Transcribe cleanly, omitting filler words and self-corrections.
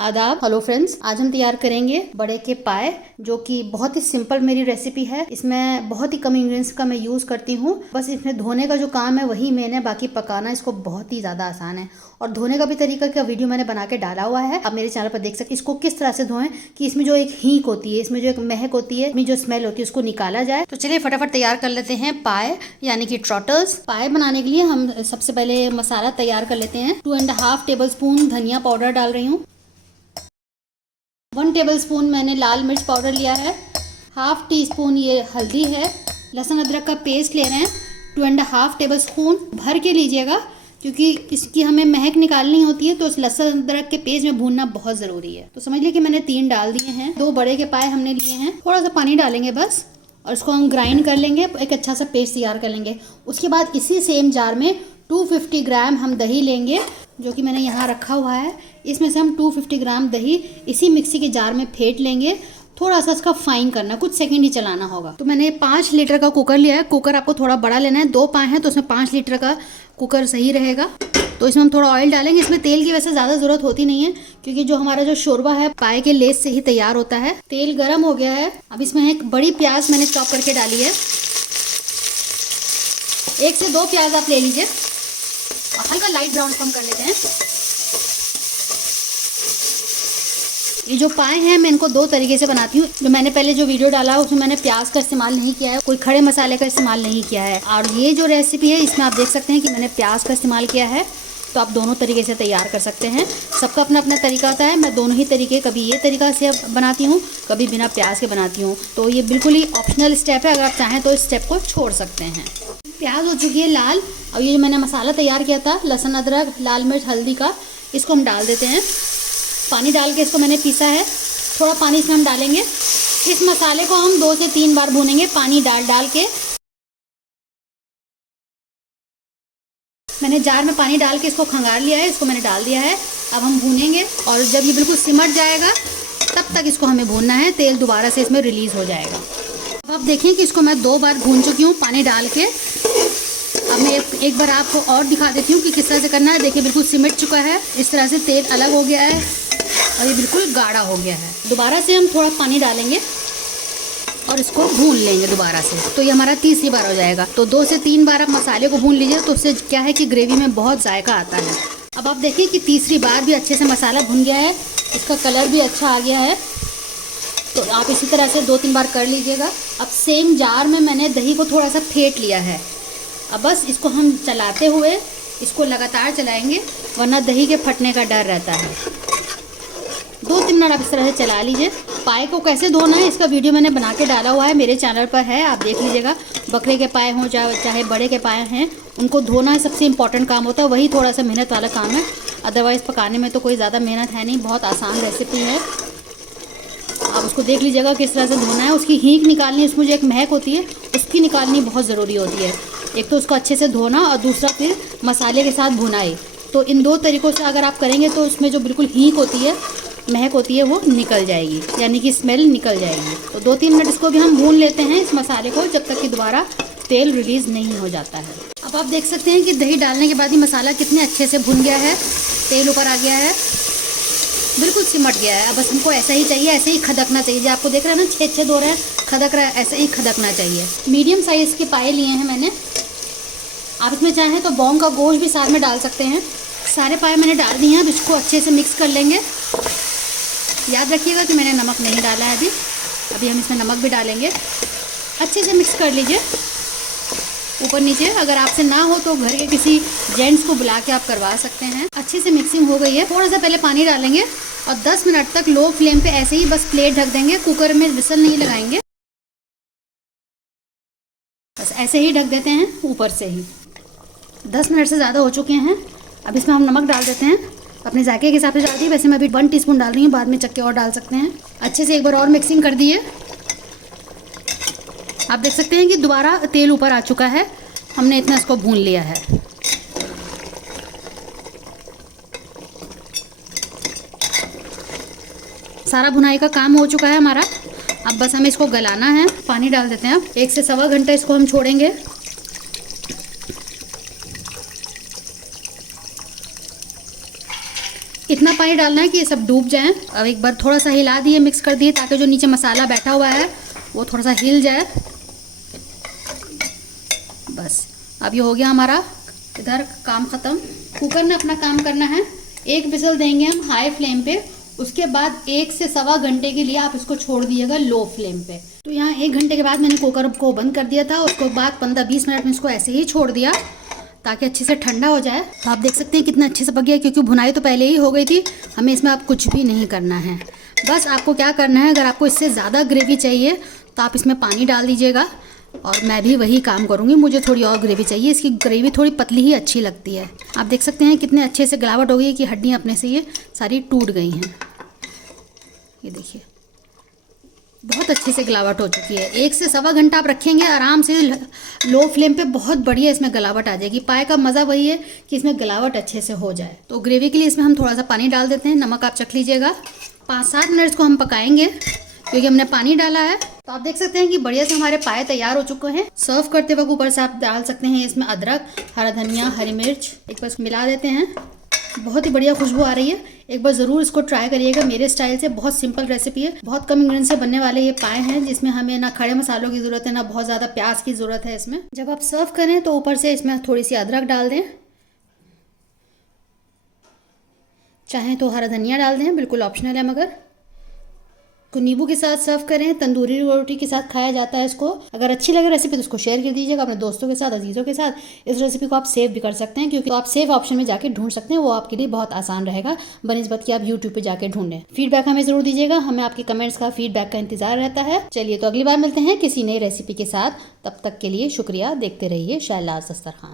आदाब। Hello friends, आज हम तैयार करेंगे बड़े के पाए, जो कि बहुत ही सिंपल मेरी रेसिपी है। इसमें बहुत ही कम इंग्रेडिएंट्स का मैं यूज़ करती हूँ। बस इसमें धोने का जो काम है वही मेन है, बाकी पकाना इसको बहुत ही ज़्यादा आसान है। और धोने का भी तरीका का वीडियो मैंने बना के डाला हुआ है, आप मेरे चैनल पर देख सकते। इसको किस तरह से धोएं कि इसमें जो एक हींग होती है, इसमें जो एक महक होती है, इसमें जो स्मेल होती है, उसको निकाला जाए। तो चलिए फटाफट तैयार कर लेते हैं पाए, यानी कि ट्रॉटर्स। पाए बनाने के लिए हम सबसे पहले मसाला तैयार कर लेते हैं। 2.5 टेबल स्पून धनिया पाउडर डाल रही हूँ। 1 टेबल स्पून मैंने लाल मिर्च पाउडर लिया है। हाफ टी स्पून ये हल्दी है। लहसुन अदरक का पेस्ट ले रहे हैं 2.5 टेबल स्पून। भर के लीजिएगा, क्योंकि इसकी हमें महक निकालनी होती है, तो इस लहसुन अदरक के पेस्ट में भूनना बहुत ज़रूरी है। तो समझ लीजिए कि मैंने 3 डाल दिए हैं। 2 बड़े के पाए हमने लिए हैं। थोड़ा सा पानी डालेंगे बस, और इसको हम ग्राइंड कर लेंगे, एक अच्छा सा पेस्ट तैयार कर लेंगे। उसके बाद इसी सेम जार में 250 ग्राम हम दही लेंगे, जो कि मैंने यहाँ रखा हुआ है। इसमें से हम 250 ग्राम दही इसी मिक्सी के जार में फेंट लेंगे। थोड़ा सा इसका फाइन करना, कुछ सेकंड ही चलाना होगा। तो मैंने 5 लीटर का कुकर लिया है। कुकर आपको थोड़ा बड़ा लेना है, 2 पाए हैं तो उसमें 5 लीटर का कुकर सही रहेगा। तो इसमें हम थोड़ा ऑयल डालेंगे। इसमें तेल की वैसे ज़्यादा ज़रूरत होती नहीं है, क्योंकि जो हमारा जो शोरबा है पाए के लेस से ही तैयार होता है। तेल गर्म हो गया है। अब इसमें एक बड़ी प्याज मैंने चॉप करके डाली है। 1 से 2 प्याज आप ले लीजिए और हल्का लाइट ब्राउन कम कर लेते हैं। ये जो पाए हैं मैं इनको 2 तरीके से बनाती हूँ। जो मैंने पहले जो वीडियो डाला है उसमें मैंने प्याज का इस्तेमाल नहीं किया है, कोई खड़े मसाले का इस्तेमाल नहीं किया है। और ये जो रेसिपी है इसमें आप देख सकते हैं कि मैंने प्याज का इस्तेमाल किया है। तो आप दोनों तरीके से तैयार कर सकते हैं। सबका अपना अपना तरीका होता है। मैं दोनों ही तरीके, कभी ये तरीका से बनाती हूँ, कभी बिना प्याज के बनाती हूँ। तो ये बिल्कुल ही ऑप्शनल स्टेप है, अगर आप चाहें तो इस स्टेप को छोड़ सकते हैं। प्याज हो चुकी है लाल। अब ये जो मैंने मसाला तैयार किया था लहसुन अदरक लाल मिर्च हल्दी का, इसको हम डाल देते हैं। पानी डाल के इसको मैंने पीसा है। थोड़ा पानी इसमें हम डालेंगे। इस मसाले को हम 2 से 3 बार भूनेंगे, पानी डाल के। मैंने जार में पानी डाल के इसको खंगाल लिया है, इसको मैंने डाल दिया है। अब हम भूनेंगे, और जब ये बिल्कुल सिमट जाएगा तब तक इसको हमें भूनना है। तेल दोबारा से इसमें रिलीज़ हो जाएगा। अब आप देखें कि इसको मैं 2 बार भून चुकी हूँ पानी डाल के। अब मैं एक बार आपको और दिखा देती हूँ कि किस तरह से करना है। देखिए बिल्कुल सिमट चुका है, इस तरह से तेल अलग हो गया है और ये बिल्कुल गाढ़ा हो गया है। दोबारा से हम थोड़ा पानी डालेंगे और इसको भून लेंगे दोबारा से। तो ये हमारा तीसरी बार हो जाएगा। तो 2 से 3 बार आप मसाले को भून लीजिए, तो उससे क्या है कि ग्रेवी में बहुत जायका आता है। अब आप देखिए कि तीसरी बार भी अच्छे से मसाला भुन गया है, इसका कलर भी अच्छा आ गया है। तो आप इसी तरह से 2-3 बार कर लीजिएगा। अब सेम जार में मैंने दही को थोड़ा सा फेंट लिया है। अब बस इसको हम चलाते हुए इसको लगातार चलाएंगे, वरना दही के फटने का डर रहता है। 2-3 मिनट आप इस तरह से चला लीजिए। पाए को कैसे धोना है इसका वीडियो मैंने बना के डाला हुआ है, मेरे चैनल पर है, आप देख लीजिएगा। बकरे के पाए हों चाहे बड़े के पाए हैं, उनको धोना सबसे इम्पॉर्टेंट काम होता है। वही थोड़ा सा मेहनत वाला काम है, अदरवाइज़ पकाने में तो कोई ज़्यादा मेहनत है नहीं, बहुत आसान रेसिपी है। आप उसको देख लीजिएगा किस तरह से धोना है। उसकी हींग निकालनी, उसमें जो एक महक होती है उसकी निकालनी बहुत ज़रूरी होती है। एक तो उसको अच्छे से धोना, और दूसरा फिर मसाले के साथ भुनाई। तो इन 2 तरीक़ों से अगर आप करेंगे तो उसमें जो बिल्कुल हींग होती है, महक होती है, वो निकल जाएगी, यानी कि स्मेल निकल जाएगी। तो 2-3 मिनट इसको भी हम भून लेते हैं, इस मसाले को, जब तक कि दोबारा तेल रिलीज़ नहीं हो जाता है। अब आप देख सकते हैं कि दही डालने के बाद ही मसाला कितने अच्छे से भुन गया है, तेल ऊपर आ गया है, बिल्कुल सिमट गया है। अब बस हमको ऐसा ही चाहिए, ऐसे ही खदकना चाहिए। जो आपको देख रहा है ना, छेद हो रहा है, खदक रहा है, ऐसे ही खदकना चाहिए। मीडियम साइज़ के पाए लिए हैं मैंने। आप इसमें चाहें तो बॉन्ग का गोश्त भी साथ में डाल सकते हैं। सारे पाए मैंने डाल दिए हैं। अब इसको अच्छे से मिक्स कर लेंगे। याद रखिएगा कि मैंने नमक नहीं डाला है अभी हम इसमें नमक भी डालेंगे। अच्छे से मिक्स कर लीजिए ऊपर नीचे। अगर आपसे ना हो तो घर के किसी जेंट्स को बुला के आप करवा सकते हैं। अच्छे से मिक्सिंग हो गई है। थोड़ा सा पहले पानी डालेंगे और 10 मिनट तक लो फ्लेम पे ऐसे ही बस प्लेट ढक देंगे। कुकर में विसल नहीं लगाएंगे, बस ऐसे ही ढक देते हैं ऊपर से ही। 10 मिनट से ज़्यादा हो चुके हैं। अब इसमें हम नमक डाल देते हैं, अपने जायके के हिसाब से डाल दिए। वैसे मैं अभी 1 टीस्पून डाल रही हूँ, बाद में चक्के और डाल सकते हैं। अच्छे से एक बार और मिक्सिंग कर दिए। आप देख सकते हैं कि दोबारा तेल ऊपर आ चुका है। हमने इतना इसको भून लिया है। सारा भुनाई का काम हो चुका है हमारा। अब बस हमें इसको गलाना है। पानी डाल देते हैं। अब 1 से सवा घंटा इसको हम छोड़ेंगे। इतना पानी डालना है कि ये सब डूब जाए। अब एक बार थोड़ा सा हिला दिए, मिक्स कर दिए, ताकि जो नीचे मसाला बैठा हुआ है वो थोड़ा सा हिल जाए। बस अब ये हो गया हमारा, इधर काम ख़त्म। कुकर ने अपना काम करना है। एक विसल देंगे हम हाई फ्लेम पे, उसके बाद 1 से सवा घंटे के लिए आप इसको छोड़ दिएगा लो फ्लेम पे। तो यहाँ 1 घंटे के बाद मैंने कुकर को बंद कर दिया था। उसके बाद 15-20 मिनट में इसको ऐसे ही छोड़ दिया ताकि अच्छे से ठंडा हो जाए। तो आप देख सकते हैं कितना अच्छे से पक गया, क्योंकि भुनाई तो पहले ही हो गई थी। हमें इसमें अब कुछ भी नहीं करना है। बस आपको क्या करना है, अगर आपको इससे ज़्यादा ग्रेवी चाहिए तो आप इसमें पानी डाल दीजिएगा, और मैं भी वही काम करूँगी। मुझे थोड़ी और ग्रेवी चाहिए, इसकी ग्रेवी थोड़ी पतली ही अच्छी लगती है। आप देख सकते हैं कितने अच्छे से गलावट हो गई कि हड्डियाँ अपने से ये सारी टूट गई हैं। ये देखिए बहुत अच्छे से गलावट हो चुकी है। 1 से सवा घंटा आप रखेंगे आराम से लो फ्लेम पे, बहुत बढ़िया इसमें गलावट आ जाएगी। पाए का मज़ा वही है कि इसमें गलावट अच्छे से हो जाए। तो ग्रेवी के लिए इसमें हम थोड़ा सा पानी डाल देते हैं। नमक आप चख लीजिएगा। 5-7 मिनट को हम पकाएंगे, क्योंकि हमने पानी डाला है। तो आप देख सकते हैं कि बढ़िया से हमारे पाए तैयार हो चुके हैं। सर्व करते वक्त ऊपर से आप डाल सकते हैं इसमें अदरक, हरा धनिया, हरी मिर्च। एक बार मिला देते हैं। बहुत ही बढ़िया खुशबू आ रही है। एक बार ज़रूर इसको ट्राई करिएगा मेरे स्टाइल से। बहुत सिंपल रेसिपी है, बहुत कम इंग्रेडिएंट्स से बनने वाले ये पाए हैं, जिसमें हमें ना खड़े मसालों की ज़रूरत है, ना बहुत ज़्यादा प्याज की ज़रूरत है इसमें। जब आप सर्व करें तो ऊपर से इसमें थोड़ी सी अदरक डाल दें, चाहें तो हरा धनिया डाल दें, बिल्कुल ऑप्शनल है। मगर को नींबू के साथ सर्व करें, तंदूरी रोटी के साथ खाया जाता है इसको। अगर अच्छी लगे रेसिपी तो उसको शेयर कर दीजिएगा अपने दोस्तों के साथ, अजीज़ों के साथ। इस रेसिपी को आप सेव भी कर सकते हैं, क्योंकि तो आप सेव ऑप्शन में जाके ढूंढ सकते हैं। वो आपके लिए बहुत आसान रहेगा बनिस्बत कि आप यूट्यूब पे जाके ढूंढें। फीडबैक हमें ज़रूर दीजिएगा, हमें आपके कमेंट्स का, फीडबैक का इंतजार रहता है। चलिए तो अगली बार मिलते हैं किसी नई रेसिपी के साथ। तब तक के लिए शुक्रिया। देखते रहिए शहलाज दस्तरखान।